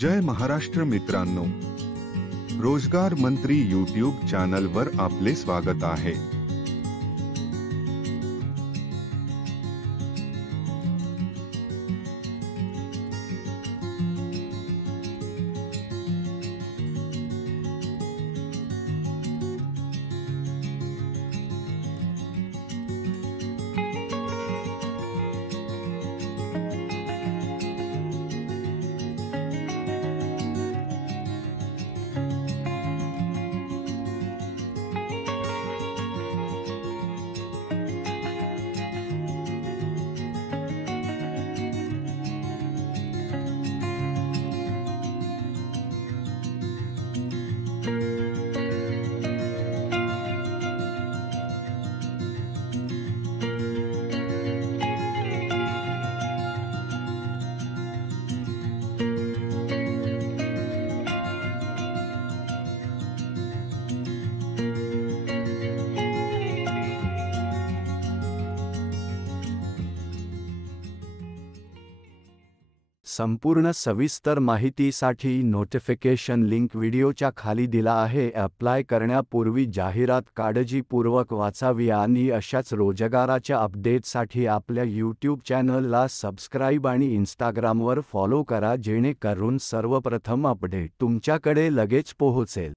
जय महाराष्ट्र मित्रांनो, रोजगार मंत्री यूट्यूब चॅनलवर आपले स्वागत आहे। संपूर्ण सविस्तर माहितीसाठी नोटिफिकेशन लिंक व्हिडिओच्या खाली दिला आहे। अप्लाय करण्यापूर्वी जाहिरात काळजीपूर्वक वाचावी आणि अशाच रोजगाराच्या अपडेटसाठी आपल्या यूट्यूब चॅनलला सबस्क्राइब आणि इंस्टाग्रामवर फॉलो करा, जेणेकरून सर्वप्रथम अपडेट तुमच्याकडे लगेच पोहोचेल।